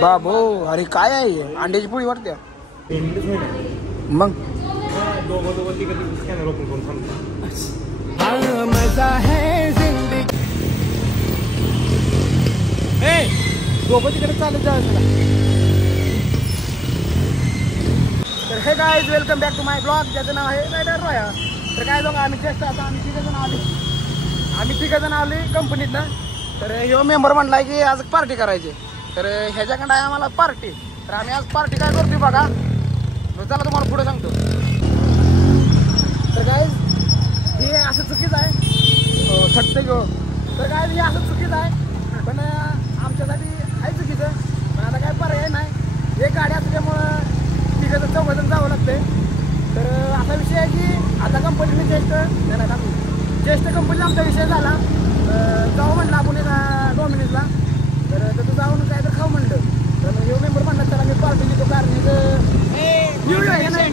बाबो अरे काय आहे अंड्याची पोळी वाटते मग मजा है जिंदगी दोघं तिकडे चालत जायचं तर हे guys welcome back to my blog ज्याचं नाव आहे रायडर रॉया. तर काय बघा आम्ही जस्ट आता आम्ही तिघजण आले कंपनीतनं. तर ह्यो मेंबर म्हणलाय की आज पार्टी करायची. तर ह्याच्याकडे आहे आम्हाला पार्टी. तर आम्ही आज पार्टी काय करतोय बघा. चला तुम्हाला पुढे सांगतो. तर काय हे असं चुकीचं आहे थट्ट घेऊ. तर काय हे असं चुकीचं आहे पण आमच्यासाठी आहे चुकीचं. पण आता काय पर्याय नाही. एक गाडी असल्यामुळं तिघं चौघजण जावं लागतंय. तर असा विषय आहे की आता कंपनीने ज्येष्ठ कंपनीला आमचा विषय झाला. जाऊ म्हणलं आपण डॉमिनोजला. तर तसं जाऊन काय तर खाऊ म्हणलं. तर हे मेंबर म्हणलं त्याला मी पार्टी देतो कारण न्यू आहे नाही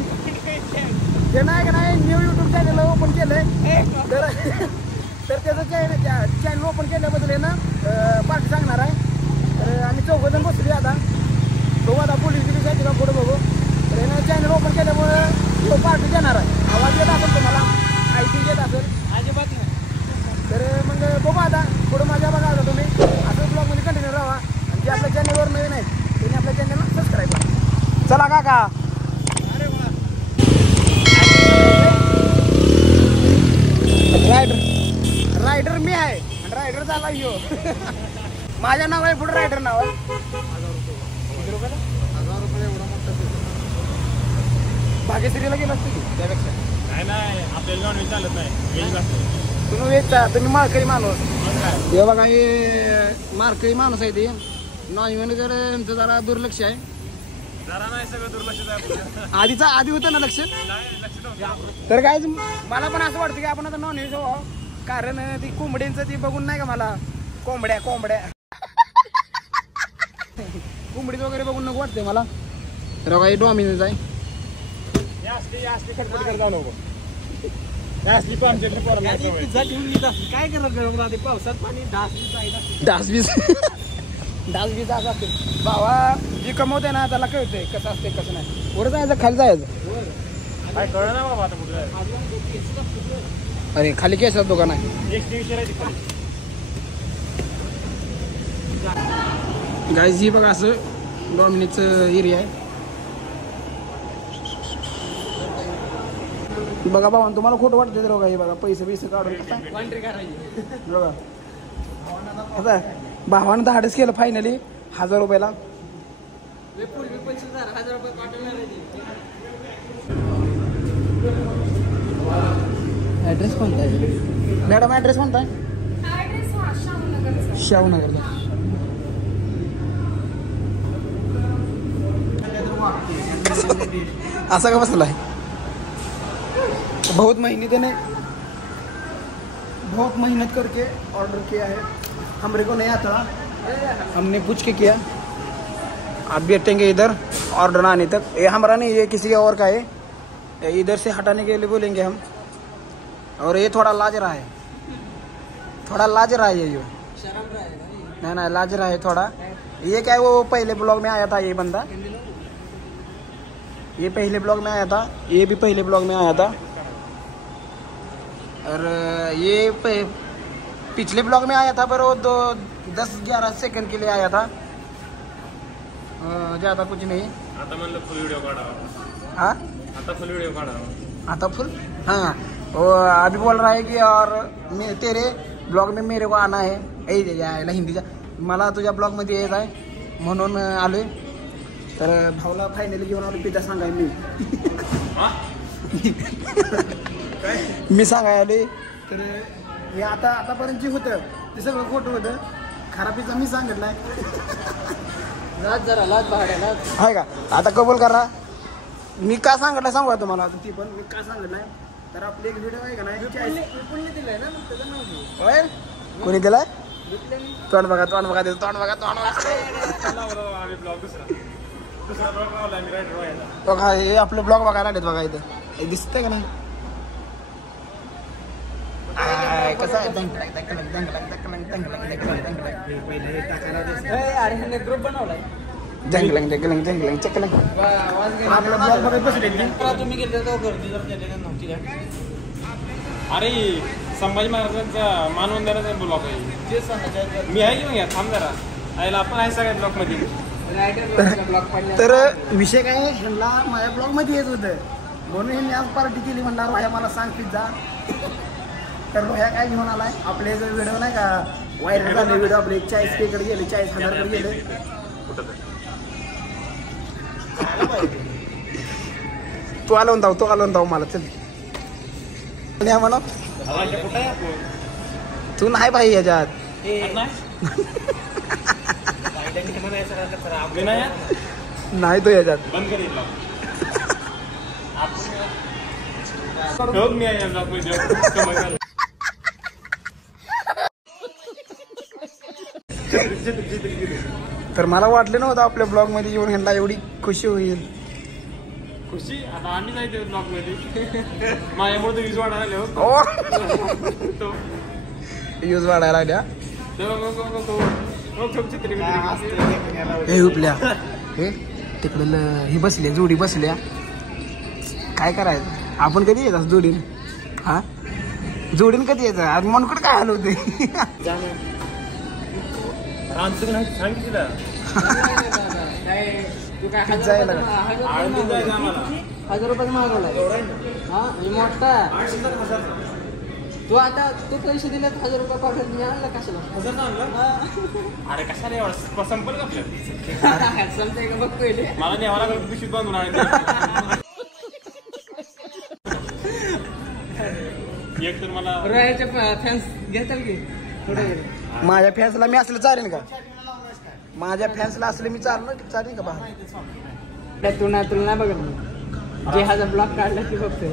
ते नाही का नाही न्यू यूट्यूब चॅनल ओपन केलंय. तर त्याचं चॅनल ओपन केल्याबद्दल आहे ना पार्टी सांगणार आहे. तर आम्ही चौघजण बसली आता. बघू आता पोलीस बिलीस जायचे का पुढे बघू. तर यानं चॅनल ओपन केल्यामुळे पार्टी देणार आहे. आवाज येत असेल तुम्हाला ऐकून येत असेल अजिबात नाही. तर मग बघू आता पुढं माझ्या बघा आता तुम्ही असं ब्लॉगमध्ये कंटिन्यू राहा. आणि जे आपल्या चॅनलवर नवीन आहेत त्यांनी आपल्या चॅनलला सबस्क्राईब करा. चला काका. अरे वा रायडर मी आहे आणि रायडर झाला यो. माझ्या नाव आहे पुढे रायडर नाव आहे. 1000 रुपये एवढा मोठा भाग्यश्रीला गेला असतो की त्यापेक्षा नाही आपल्याला नॉनव्हेज चालत नाही. तुम्ही वेचता तुम्ही माळकरी माणूस. हे बघा हे माळकरी माणूस आहे ते. नॉनव्हेज जरा दुर्लक्ष आहे. जरा नाही सगळं दुर्लक्ष आधी होतं ना लक्ष. तर काय मला पण असं वाटतं की आपण आता नॉनव्हेज व्हावं. कारण ती कोंबड्यांचं ती बघून नाही का मला कोंबड्या कोंबडीच वगैरे बघून नको वाटते मला. तर काही डॉमिनोज आहे. काय करत पावसात पाणी डास बीस असते बाबा. जी कमवते ना त्याला कळतंय कसं असते कसं नाही. वर जायचं खाली जायचं काय कळलं ना बाबा. आता कुठे अरे खाली केस दुकान आहे. गाईज ही बघा असं डॉमिनोजचं एरिया आहे. बघा बाबा तुम्हाला खोटं वाटतं तर बघा हे बघा पैसे काढून बघा. आता भावानं धाडस केलं फायनली 1000 रुपयाला. ऍड्रेस कोणता आहे मॅडम. ऍड्रेस कोणता आहे. शाहूनगरचा. असा का बसला आहे. बहुत मेहनत करके ऑर्डर किया है. हमरे को नहीं आता. हमने पूछ के किया. आप बैठेंगे इधर ऑर्डर आने तक. ये हमारा नहीं ये किसी और का है. इधर से हटाने के लिए बोलेंगे हम. और ये थोड़ा लाज रहा है ये नहीं लाज रहा है थोड़ा. ये क्या है वो पहले ब्लॉग में आया था ये बंदा. ये पहले ब्लॉग में आया था. ये भी पहले ब्लॉग में आया था. और ये पिछले ब्लॉग में आया था पर वो 10-11 सेकंड के लिए आया था. ज़्यादा कुछ नहीं. आता मतलब फुल वीडियो काढ़ा. हाँ आता फुल वीडियो काढ़ा. आता फुल हाँ. वो अभी बोल रहा है की और तेरे ब्लॉग में मेरे को आना है. यायला हिंदीचा मला तुझ्या ब्लॉग मध्ये येत आहे म्हणून आलोय. तर भाऊला फायनली घेऊन आलो पिझ्झा सांगाय मी सांगाय आले. तर हे आतापर्यंत जे होतं ते सगळं खोटं होतं. खरा पिझ्झा मी सांगत नाही. लाज भाड्याला आहे का. आता कबूल करा. मी का सांगितलं सांगू का तुम्हाला. ती पण मी का सांगत नाही. तर आपले एक व्हिडिओ आहे का नाही दिलाय ना त्याचं नाव होय. कोणी दिलाय. तोंड बघा बघा हे आपले ब्लॉग बघायला आलेत बघा. इथं दिसतंय का नाही. कसं आहे ग्रुप बनवलाय जंगलंग जंगलंग जंगलंग चकलंग आपल्या ब्लॉग मध्ये बसले तुम्ही गेले तर गर्दी जर केलेली नव्हती का? अरे संभाजी महाराजांचा मानवंदनाचा ब्लॉक आहे जे सांगायचं मी आहे की मग थांब जरा आयला आपण आहे सगळ्या ब्लॉक मध्ये ब्लॉक पडला तर विषय काय आहे, ह्यांना माझ्या ब्लॉग मध्ये येत होतं म्हणून ह्यांनी आज पार्टी केली. म्हणणार रोह्या मला सांग पिझ्झा. तर रोह्या काय घेऊन आलाय आपले जर व्हिडिओ नाही का व्हायरल झाले व्हिडिओ आपले 40K कडे गेले 40,000 कडे गेले. तू आलो जाऊ मला चल म्हणा कुठं आहे आपण तू नाही भाई याच्यात नाही तो याच्यात बंद करील मी आहे ब्लॉक मध्ये तर मला वाटलं नव्हतं आपल्या ब्लॉग मध्ये येऊन ह्यांना एवढी खुशी होईल. खुशी आता आम्ही जायचं ब्लॉक मध्ये माझ्यामुळे वीज वाढायला यूज वाढायला लागल्या हे उपल्या हे तिकडे ही बसल्या जोडी बसल्या काय करायचं आपण कधी येतात जोडीन हा जोडीन कधी यायचं आज मनकडे काय हलवते सांगितलं तू काय जायला 1000 रुपये मागवलाय हा मोठा तू आता तू पैसे दिले 1000 रुपये पाठवून मी आणला कशाला अरे कशाला एवढा संपल का आपल्या समजाय का बघतोय मला न्यावा लागलं पिशवीत बांधून आहे एक तर मला रोह्याचे फॅन्स घेताल की थोडे माझ्या फॅन्सला मी असलं चालेल का माझ्या फॅन्सला असलं मी चालेल का बा तुला नाही बघत जे हा ब्लॉग काढला ती बघतोय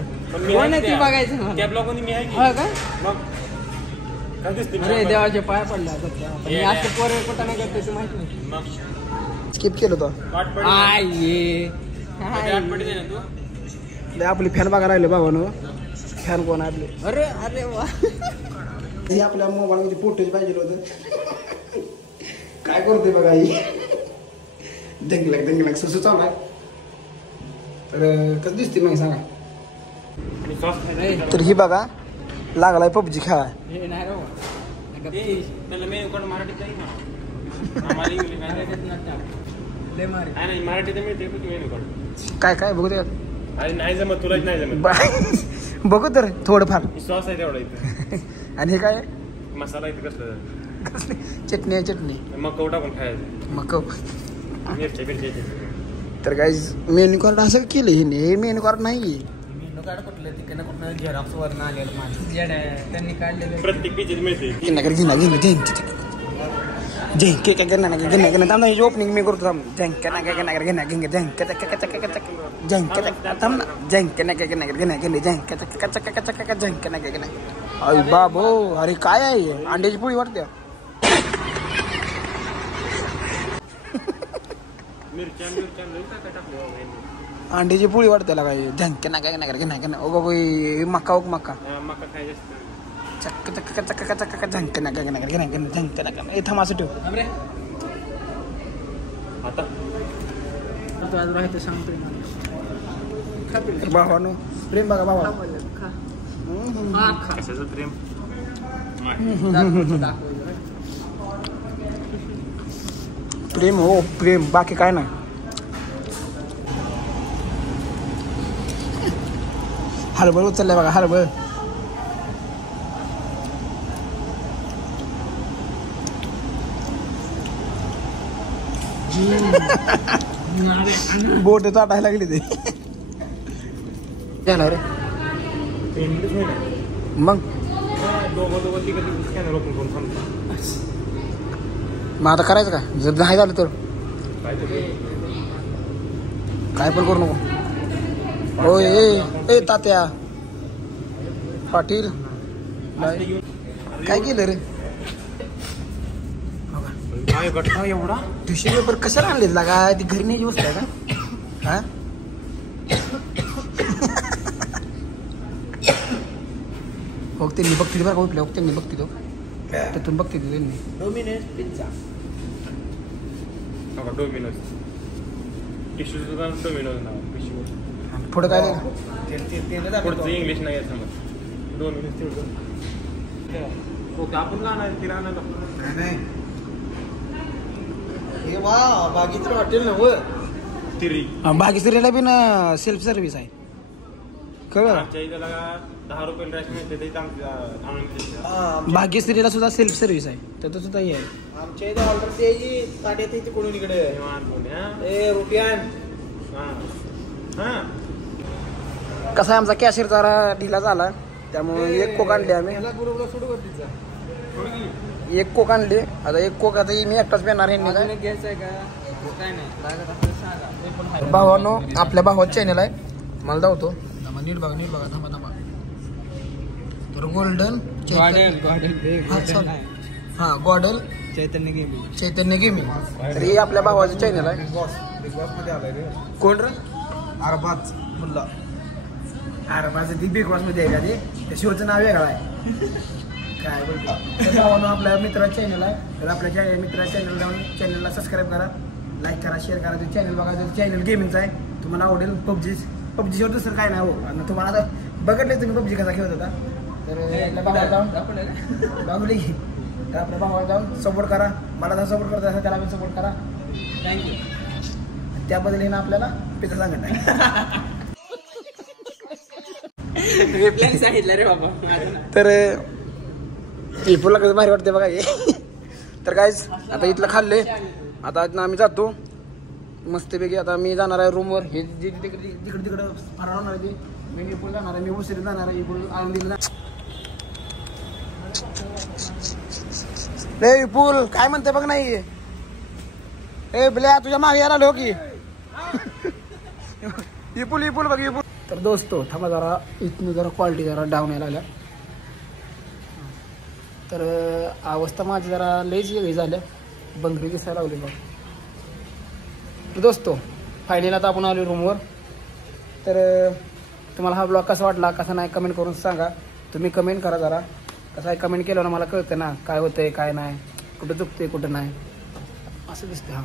कोण ती बघायचं त्या ब्लॉग मध्ये मी आहे की हो का मग काय दिसते अरे देवाचे पाय पडला मी असं पोरे कुठं नाही करतोय तू माहिती नाही मग स्किप केलं तो वाट पडली ना तू लय आपली फॅन बघा राहिले बाबानो फॅन कोण आहे आपले अरे अरे वा हे आपल्या मोबाईल मध्ये फुटेज पाहिजे होतं काय करते बघा ही दंगलक सुसू चालू आहे तर कसं दिसते मग सांगा तर ही बघा लागलाय पबजी खेळा हे नाही रे त्याला मी मराठीत नाही ना आम्हाला इंग्लिश नाही मराठीत मिळते काय काय बघू दे अरे नाही जमत तुलाच नाही जमत बघू तर थोडंफार सॉस आहे तेवढा इथं आणि हे काय मसाला इथं कसलं कसली चटणी आहे चटणी मग कवटा पण खायचं मग मिरच्या तर काय मेन्यू कार्ड असं केलं हे मेन्यू कार्ड नाही मेनू कार्ड कुठलं तिकडनं कुठनं झेरॉक्स वरनं आलेलं माणूस त्यांनी काढलेलं प्रत्येक पिझ्यात मिळते ओपनिंग मी करतो बाबो अरे काय आहे अंड्याची पोळी वाटते अंड्याची पोळी वाटते काय झंके ना काय मका मका चक्क चक्क चक्क चक्क झंके ना काय झंके ना थांब असं ठेव आता सांगतोय भावानो प्रेम बघा भावा कशाचं प्रेम प्रेम हो प्रेम बाकी काय नाही हरभर उचललाय बघा हरभर बोट चाटायला लागली ते जाणार मग मग आता करायचं का जर नाही झालं तर काय पण करू नको होय ए तात्या पाटील काय केलं रे एवढा टिश्यू पेपर कशाला आणले लागा ती घरी नाही वस्तू आहे का हा हो त्यांनी बघतील बरं का उठल्या त्यांनी बघतील हो त्यातून बघतील त्यांनी डोमिनोज पिझ्झा डोमिनोज टिश्यू सुद्धा डोमिनोज नाव टिश्यू पुढं काय नाही पुढचं इंग्लिश नाही आहे समज डोमिनोज तेवढं ओके आपण का नाही तिला आणायला हे वा बागीचं हॉटेल ना व तिरी भाग्यश्रीला बी ना सेल्फ सर्व्हिस आहे कळलं आमच्या इथं 10 रुपये राईस मिळते ते आणून देते. भाग्यश्रीला सुद्धा सेल्फ सर्व्हिस आहे तर सुद्धा हे आहे आमच्या इथं ऑर्डर द्यायची ताट येते तिकडून इकडे निवांत बोल, हा? ए रुपयान हा. हा. कसा आहे आमचा कॅशियर जरा ढिला झाला त्यामुळे एक कोक आणले आम्ही बरोबर सोडू कर तिचा एक कोक आणले आता एक कोक आता मी एकटाच पेणार आहे घ्यायचं आहे का काय नाही लागत असं सांगा भावानो आपल्या भावाचं चॅनल आहे मला धावतो नीट बघा थांबा तर गोल्डन हा गॉडल चैतन्य गेमिंग तर हे आपल्या भावाचं चॅनल आहे बिग बॉस मध्ये आलाय रे कोण रे अरबाज मुल्ला अरबाज ती बिग बॉस मध्ये आहे का ते त्या शोचं नाव वेगळं आहे काय बोलतो भावानो आपल्या मित्राचं चॅनल आहे तर आपल्या मित्राच्या चॅनल जाऊन चॅनलला सबस्क्राईब करा लाईक करा शेअर करा ते चॅनल बघा ते चॅनल गेमिंगचं आहे तुम्हाला आवडेल पबजीशिवाय दुसरं काय नाही हो आणि तुम्हाला आता बघितलं तुम्ही पबजी कसा खेळत होता तर आपल्या भावाला जाऊन दाखवली की तर आपल्या भावाला जाऊन सपोर्ट करा मला जर सपोर्ट करत असेल त्याला पण सपोर्ट करा थँक्यू त्याबद्दल हे ना आपल्याला पिझ्झा सांगत नाही प्लॅन सांगितलं रे बाबा तर इपूला कसं भारी वाटते बघा हे तर काय आता इथलं खाल्ले आता इथनं आम्ही जातो मस्तपैकी आता मी जाणार आहे रूमवर हे जिकडे तिकडे फरार होणार आहे मी इपूल जाणार आहे मी उशिरी जाणार आहे इपूल आनंदीला रे इपूल काय म्हणते बघ नाही ए बिल्या तुझ्या मागे यायला आलो की इपूल बघ इपूल तर दोस्तो थांबा जरा इथनं जरा क्वालिटी जरा डाऊन यायला लागल्या तर अवस्था माझी जरा लईच वेगळी झाल्या बंगरी दिसायला लागली बघ तर दोस्तो फायनल आता आपण आलो रूमवर तर तुम्हाला हा ब्लॉग कसा वाटला कसा नाही कमेंट करून सांगा तुम्ही कमेंट करा जरा कसं आहे कमेंट केलं ना मला कळतं ना काय होतंय काय नाही कुठं चुकते कुठं नाही असं दिसतं हां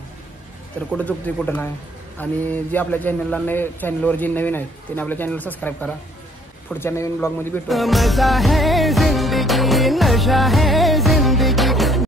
तर कुठं चुकते कुठं नाही आणि जे आपल्या चॅनलवर जे नवीन आहेत त्यांनी आपल्या चॅनलला सबस्क्राईब करा पुढच्या नवीन ब्लॉगमध्ये भेटू मजा है जिंदगी नशा है